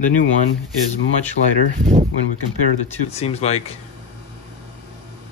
the new one is much lighter when we compare the two. It seems like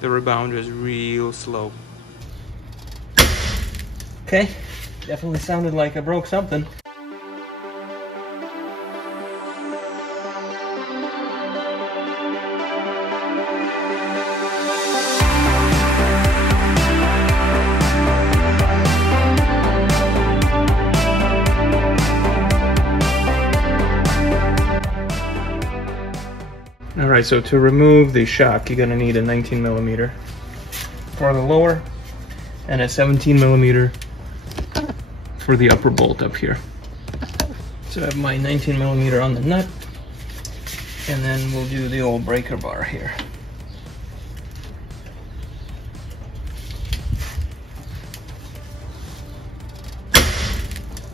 the rebound is real slow. Okay, definitely sounded like I broke something. Alright, so to remove the shock, you're going to need a 19mm for the lower and a 17mm for the upper bolt up here. So I have my 19mm on the nut, and then we'll do the old breaker bar here.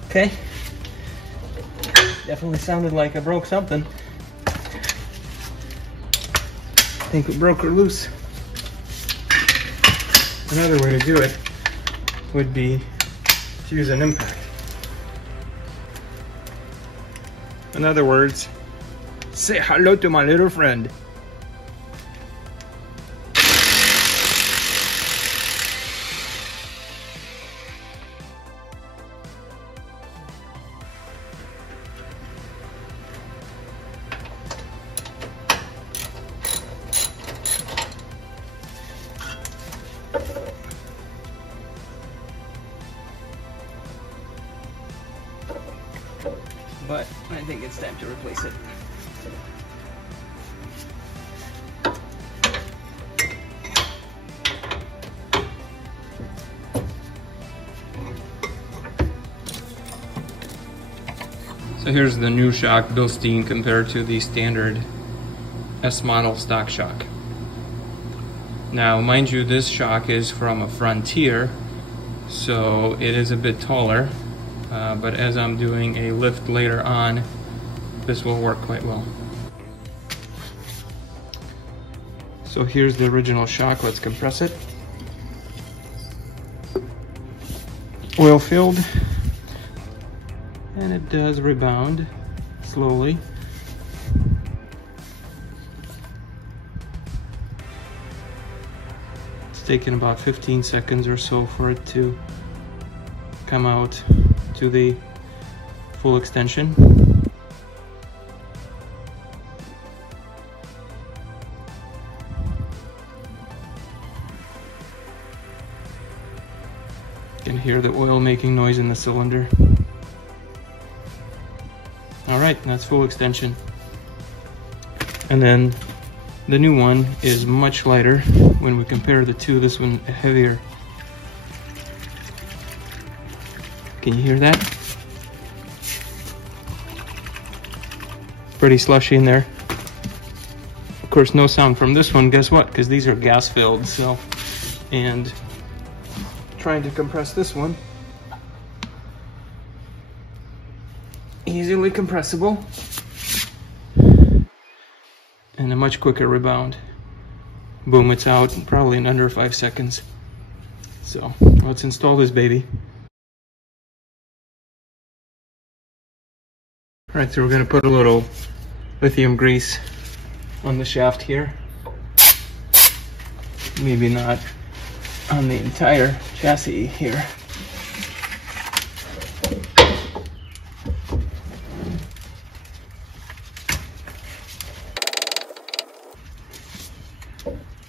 Okay, definitely sounded like I broke something. I think we broke her loose. Another way to do it would be to use an impact. In other words, say hello to my little friend. But I think it's time to replace it. So here's the new shock, Bilstein, compared to the standard S model stock shock. Now, mind you, this shock is from a Frontier, so it is a bit taller. But as I'm doing a lift later on, this will work quite well. So here's the original shock. Let's compress it. Oil filled, and it does rebound slowly. It's taken about 15 seconds or so for it to come out to the full extension. You can hear the oil making noise in the cylinder. Alright, that's full extension. And then the new one is much lighter when we compare the two. This one heavier. Can you hear that? Pretty slushy in there. Of course, no sound from this one. Guess what? Because these are gas filled. So, and trying to compress this one, easily compressible, and a much quicker rebound. Boom! It's out probably in under 5 seconds. So let's install this baby. Alright, so we're going to put a little lithium grease on the shaft here. Maybe not on the entire chassis here.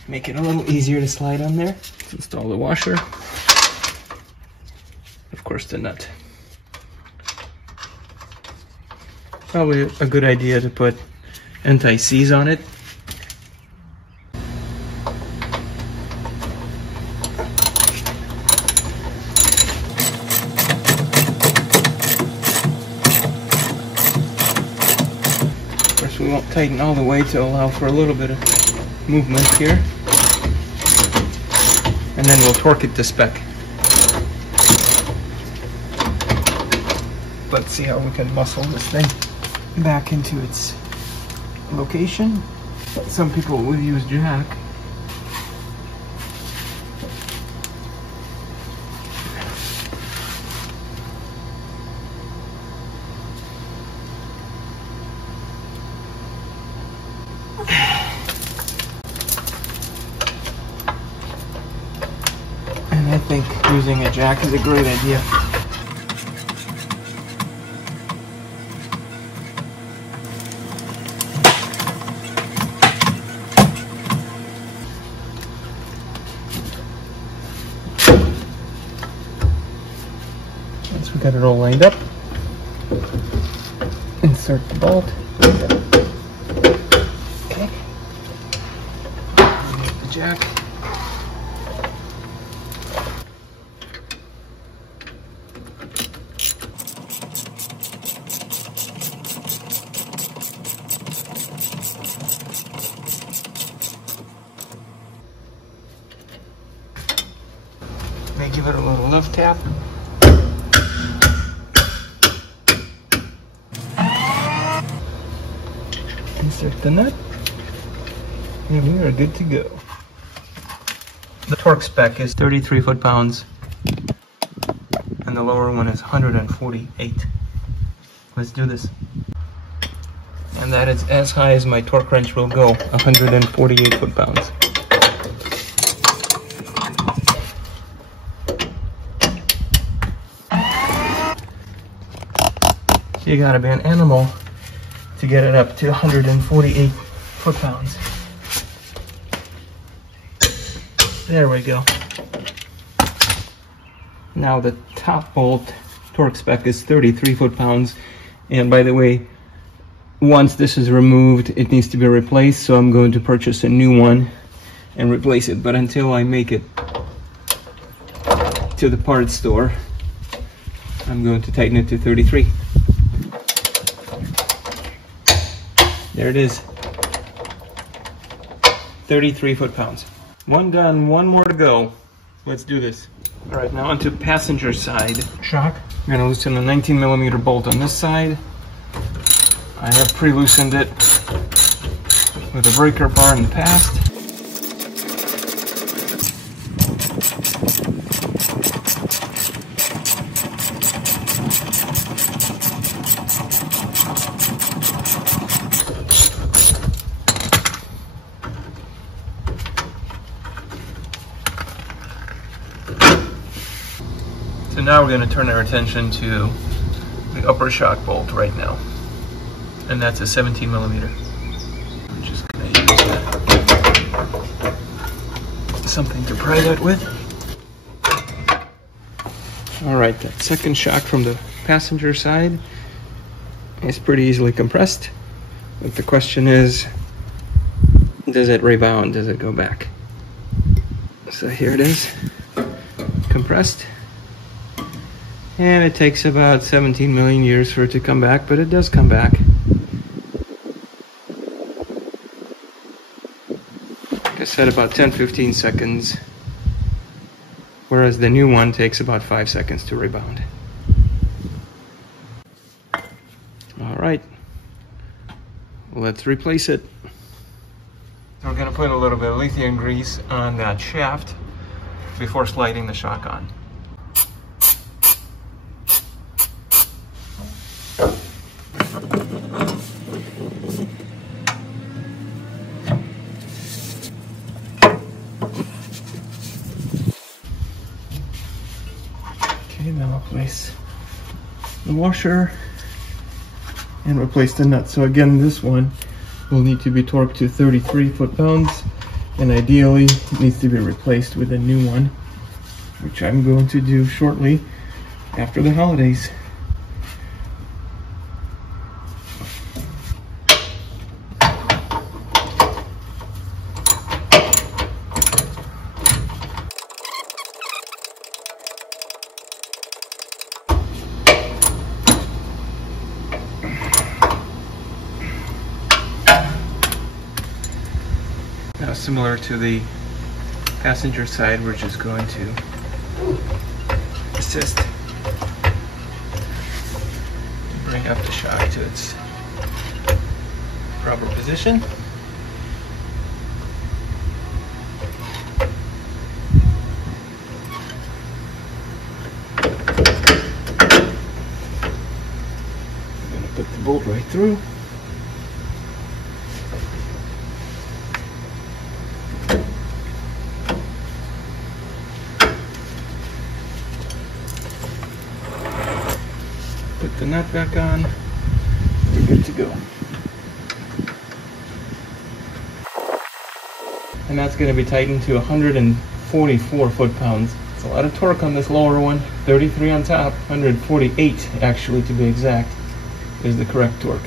Make it a little easier to slide on there. Let's install the washer. Of course, the nut. Probably a good idea to put anti-seize on it. Of course, we won't tighten all the way to allow for a little bit of movement here. And then we'll torque it to spec. Let's see how we can muscle this thing back into its location. Some people would use jack. using a jack is a great idea. Once we got it all lined up, insert the bolt. Okay. The jack. May give it a little lift tap. Insert the nut, and we are good to go. The torque spec is 33 foot-pounds, and the lower one is 148. Let's do this. And that is as high as my torque wrench will go, 148 foot-pounds. You gotta be an animal to get it up to 148 foot-pounds. There we go. Now the top bolt torque spec is 33 foot-pounds, and by the way, once this is removed, it needs to be replaced, so I'm going to purchase a new one and replace it. But until I make it to the parts store, I'm going to tighten it to 33. There it is. 33 foot-pounds. One done, one more to go. Let's do this. All right, now onto passenger side shock. I'm gonna loosen a 19mm bolt on this side. I have pre-loosened it with a breaker bar in the past. So now we're going to turn our attention to the upper shock bolt right now, and that's a 17mm. I'm just going to use that. Something to pry that with. Alright, that second shock from the passenger side is pretty easily compressed, but the question is, does it rebound? Does it go back? So here it is, compressed. And it takes about 17 million years for it to come back, but it does come back. Like I said, about 10-15 seconds, whereas the new one takes about 5 seconds to rebound. All right, let's replace it. So we're going to put a little bit of lithium grease on that shaft before sliding the shock on. Okay, now I'll place the washer and replace the nut. So again, this one will need to be torqued to 33 foot-pounds, and ideally it needs to be replaced with a new one, which I'm going to do shortly after the holidays. Now, similar to the passenger side, we're just going to assist, bring up the shock to its proper position. I'm going to put the bolt right through. nut back on. We're good to go. And that's going to be tightened to 144 foot-pounds. It's a lot of torque on this lower one. 33 on top, 148 actually to be exact, is the correct torque.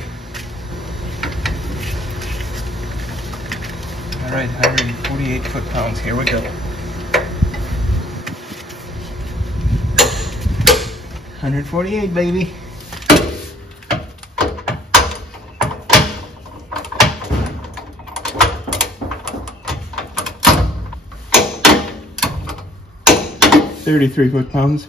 Alright, 148 foot-pounds, here we go. 148, baby. $33 foot-pounds.